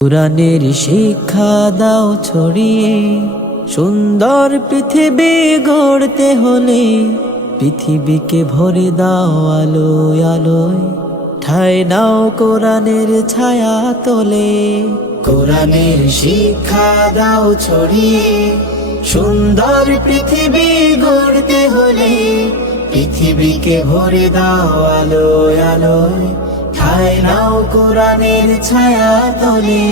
কুরআনের শিক্ষা দাও ছড়িয়ে, সুন্দর পৃথিবী গড়তে হলে পৃথিবীকে ভরে দাও আলোয় আলোয়। ঠায় নাও কোরআনের ছায়া তলে। কোরআনের শিক্ষা দাও ছড়িয়ে, সুন্দর পৃথিবী গড়তে হলে পৃথিবীকে ভরে দাও আলোয় আলোয়। ঠায় নাও কোরআনের ছায়া তলে।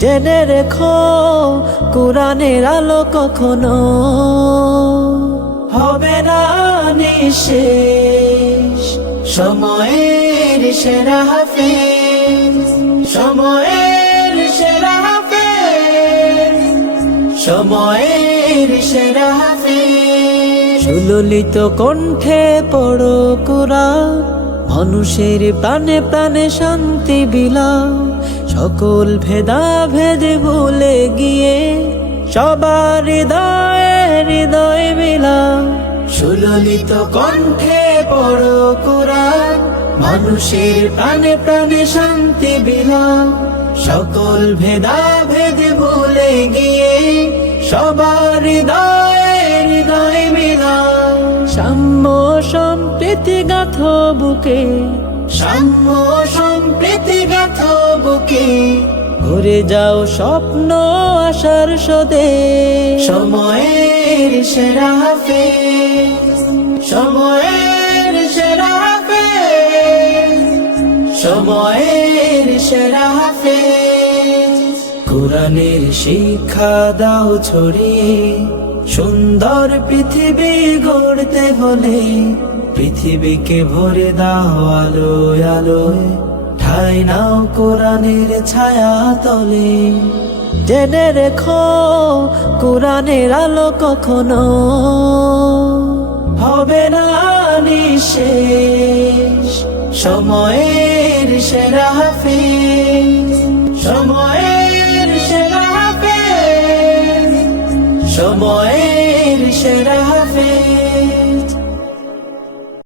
জেনে রেখো কোরআনের আলো কখনো হবে না নিঃশেষ। সময়ের সেরা হাফেজ, সময়ের সেরা হাফেজ, সময়ের সেরা হাফেজ। সুললিত কণ্ঠে পড়ো কোরআন, মানুষের প্রাণে প্রাণে শান্তি বিলাও। সকল ভেদা ভেদে ভুলে গিয়ে সবার হৃদয়ে হৃদয় মিলাও। সুললিত কণ্ঠে পড়ো কোরআন, মানুষের প্রাণে প্রাণে শান্তি বিলাও। সকল ভেদা ভেদে ভুলে গিয়ে সবার হৃদয়ে হৃদয় মিলাও। সাম্য সম্প্রীতি গাথো বুকে, সাম্য সম্প্রীতি গাথো বুকে। ঘুরে যাও স্বপ্ন আশার সদে। সময়ের সেরা হাফেজ, সময়ের সেরা হাফেজ, সময়ের সেরা হাফেজ। কোরআনের শিক্ষা দাও ছড়িয়ে, সুন্দর পৃথিবী গড়তে হলে পৃথিবীকে ভরে দাও আলোয় আলোয়। ঠায় নাও কোরআনের ছায়া তলে। জেনে রেখো কোরআনের আলো কখনো হবে না নিঃশেষ। সময়ের সেরা হাফেজ, সময়ের সেরা হাফেজ, সময়ের সেরা হাফেজ।